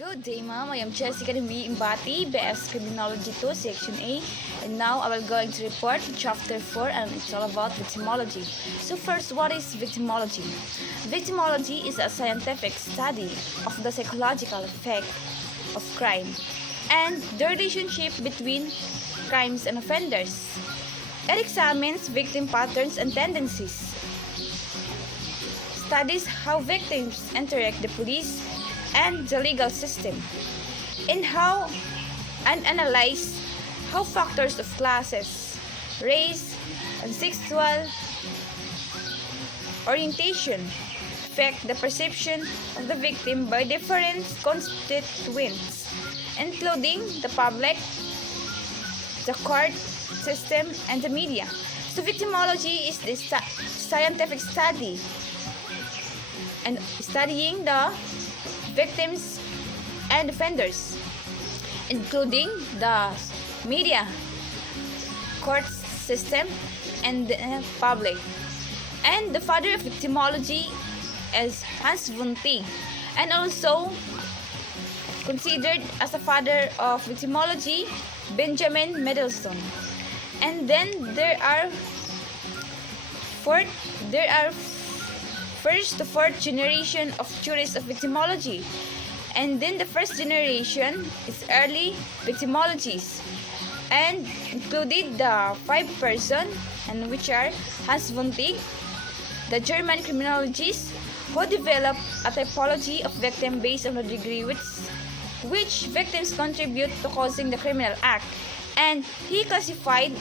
Good day, ma'am. I am Jessica and we Embate, BSCRIM-2, Section A. And now I will going to report Chapter 4 and it's all about victimology. So first, what is victimology? Victimology is a scientific study of the psychological effect of crime and the relationship between crimes and offenders. It examines victim patterns and tendencies, studies how victims interact with the police and the legal system, and analyze how factors of classes, race, and sexual orientation affect the perception of the victim by different constituents, including the public, the court system, and the media. So victimology is the scientific study and studying the victims and offenders, including the media, court system, and the public. And the father of victimology is Hans Wundt, and also considered as the father of victimology Benjamin Mendelsohn. And then there are first to fourth generation of theorists of victimology, and then the first generation is early victimologists, and included the five person, and which are Hans Wundt, the German criminologist who developed a typology of victim based on the degree which victims contribute to causing the criminal act, and he classified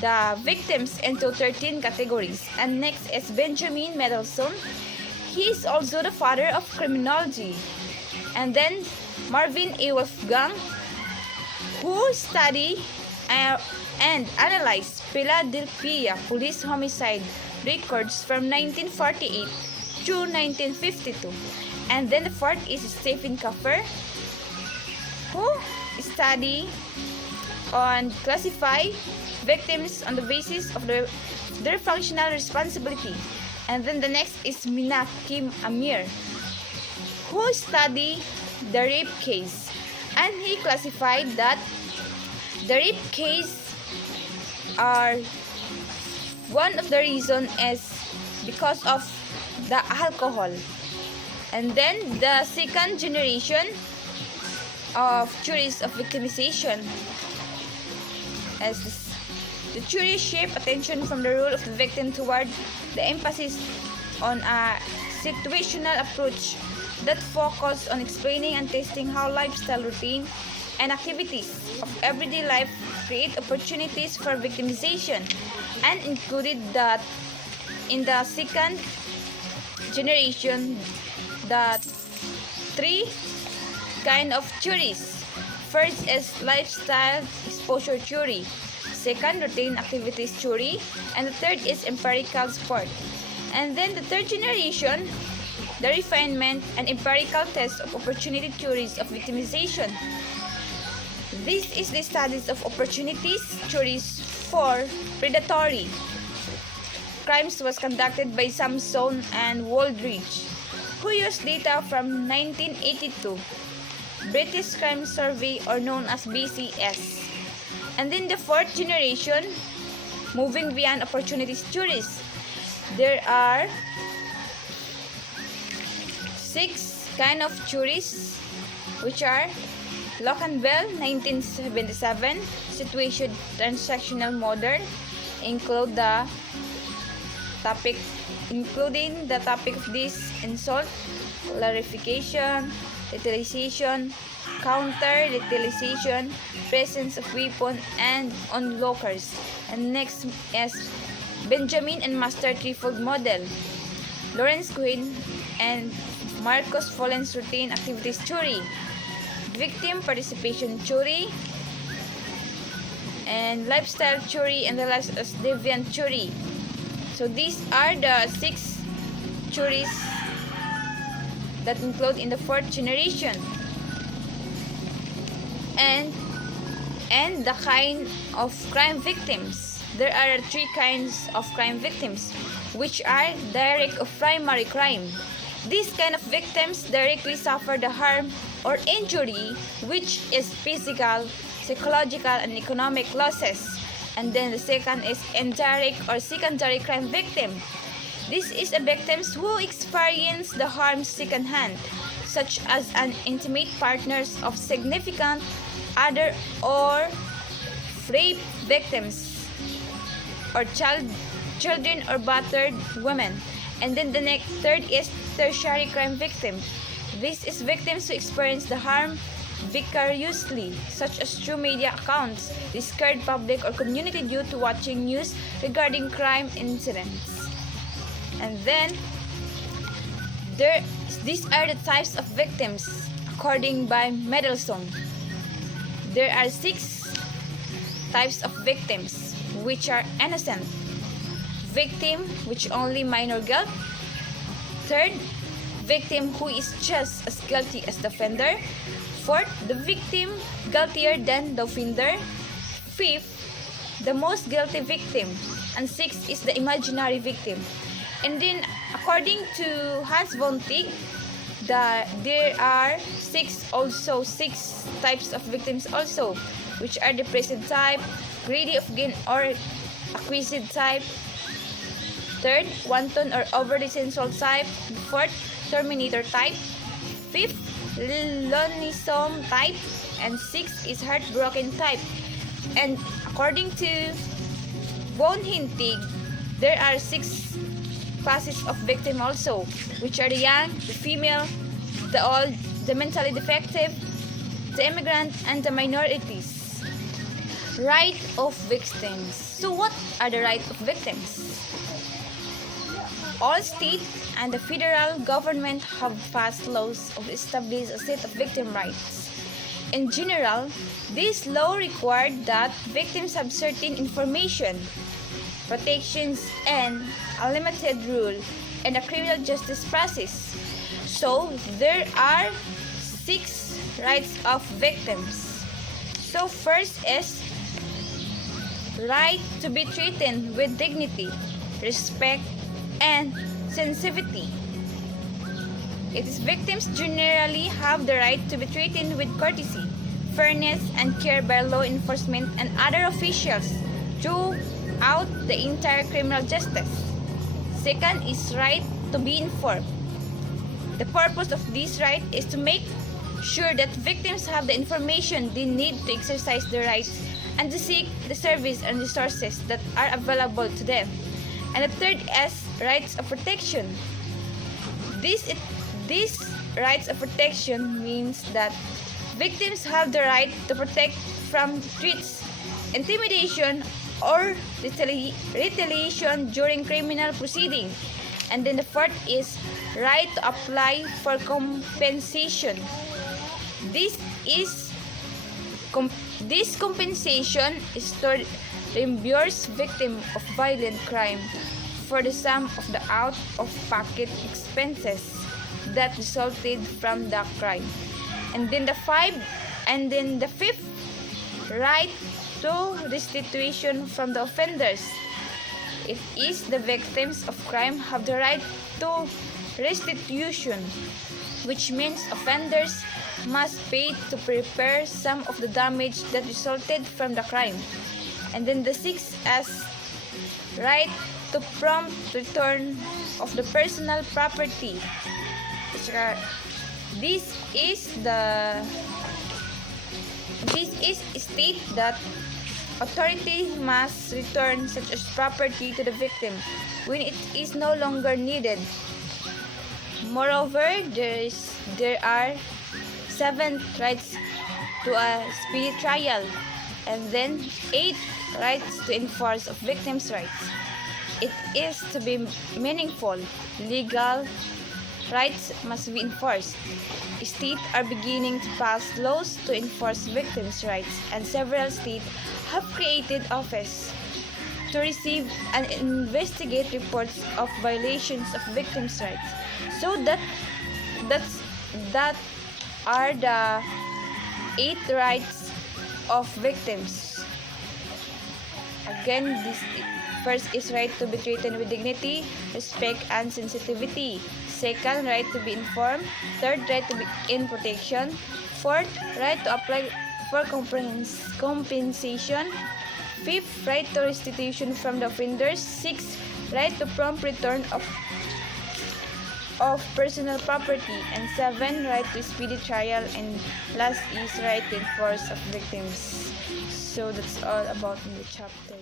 the victims into 13 categories. And next is Benjamin Mendelsohn. He is also the father of criminology. And then Marvin A. Wolfgang, who studied and analyzed Philadelphia police homicide records from 1948 to 1952. And then the fourth is Stephen Kaffer, who studied and classify victims on the basis of their functional responsibility. And then the next is Menachem Amir, who studied the rape case, and he classified that the rape case are one of the reason is because of the alcohol. And then the second generation of theories of victimization as the theory shape attention from the role of the victim toward the emphasis on a situational approach that focus on explaining and testing how lifestyle routine and activities of everyday life create opportunities for victimization, and included that in the second generation the three kind of theories. First is lifestyle exposure theory, second routine activities theory, and the third is empirical support. And then the third generation, the refinement and empirical test of opportunity theories of victimization. This is the studies of opportunities theories for predatory crimes was conducted by Samson and Waldridge, who used data from 1982 British Crime Survey, or known as BCS. And then the fourth generation, moving beyond opportunities theories, there are 6 kind of theories, which are Locke-Bell 1977, situation transactional modern, including the topic of this insult, clarification, utilization, counter-utilization, presence of weapon, and onlookers. And next is Benjamin and Master threefold model, Lawrence Quinn and Marcus Follen's routine activities theory, victim participation theory, and lifestyle theory, and the last is deviant theory. So these are the 6 theories that include in the fourth generation. And the kind of crime victims. There are 3 kinds of crime victims, which are direct or primary crime. These kind of victims directly suffer the harm or injury, which is physical, psychological, and economic losses. And then the second is indirect or secondary crime victim. This is a victims who experience the harm secondhand, such as an intimate partners of significant other or rape victims or children or battered women. And then the third is tertiary crime victim. This is victims who experience the harm vicariously, such as through media accounts, the scared public or community due to watching news regarding crime incidents. And then these are the types of victims according by Mendelssohn. There are 6 types of victims, which are innocent victim, which only minor guilt. Third, victim who is just as guilty as the offender. Fourth, the victim guiltier than the offender. Fifth, the most guilty victim. And sixth is the imaginary victim. And then, according to Hans von Tig, there are 6 types of victims also, which are depressive type, greedy of gain or acquisitive type. Third, wanton or overly sensual type. Fourth, terminator type. Fifth, lonesome type. And sixth is heartbroken type. And according to von Hintig, there are 6 classes of victim also, which are the young, the female, the old, the mentally defective, the immigrant, and the minorities. Right of victims. So what are the rights of victims? All state and the federal government have passed laws of establish a set of victim rights. In general, this law required that victims have certain information, protections, and a limited rule in the criminal justice process. So, there are 6 rights of victims. So, first is right to be treated with dignity, respect, and sensitivity. It is victims generally have the right to be treated with courtesy, fairness, and care by law enforcement and other officials throughout the entire criminal justice. Second is right to be informed. The purpose of this right is to make sure that victims have the information they need to exercise their rights and to seek the service and resources that are available to them. And the third is rights of protection. These rights of protection means that victims have the right to protect from threats, intimidation, or retaliation during criminal proceeding. And then the fourth is right to apply for compensation. This compensation is to reimburse victim of violent crime for the sum of the out-of-pocket expenses that resulted from the crime. And then the fifth right to restitution from the offenders. It is the victims of crime have the right to restitution, which means offenders must pay to repair some of the damage that resulted from the crime. And then the sixth is right to prompt return of the personal property. This is state that authority must return such as property to the victim when it is no longer needed. Moreover, there are 7 rights to a speedy trial, and then 8 rights to enforce of victims' rights. It is to be meaningful. Legal rights must be enforced. States are beginning to pass laws to enforce victims' rights, and several states have created offices to receive and investigate reports of violations of victims' rights. So that are the 8 rights of victims. Again, this first is right to be treated with dignity, respect, and sensitivity. Second, right to be informed. Third, right to be in protection. Fourth, right to apply for compensation. Fifth, right to restitution from the offenders. Sixth, right to prompt return of personal property. And seven, right to speedy trial. And last is right to enforce of victims. So that's all about in the chapter.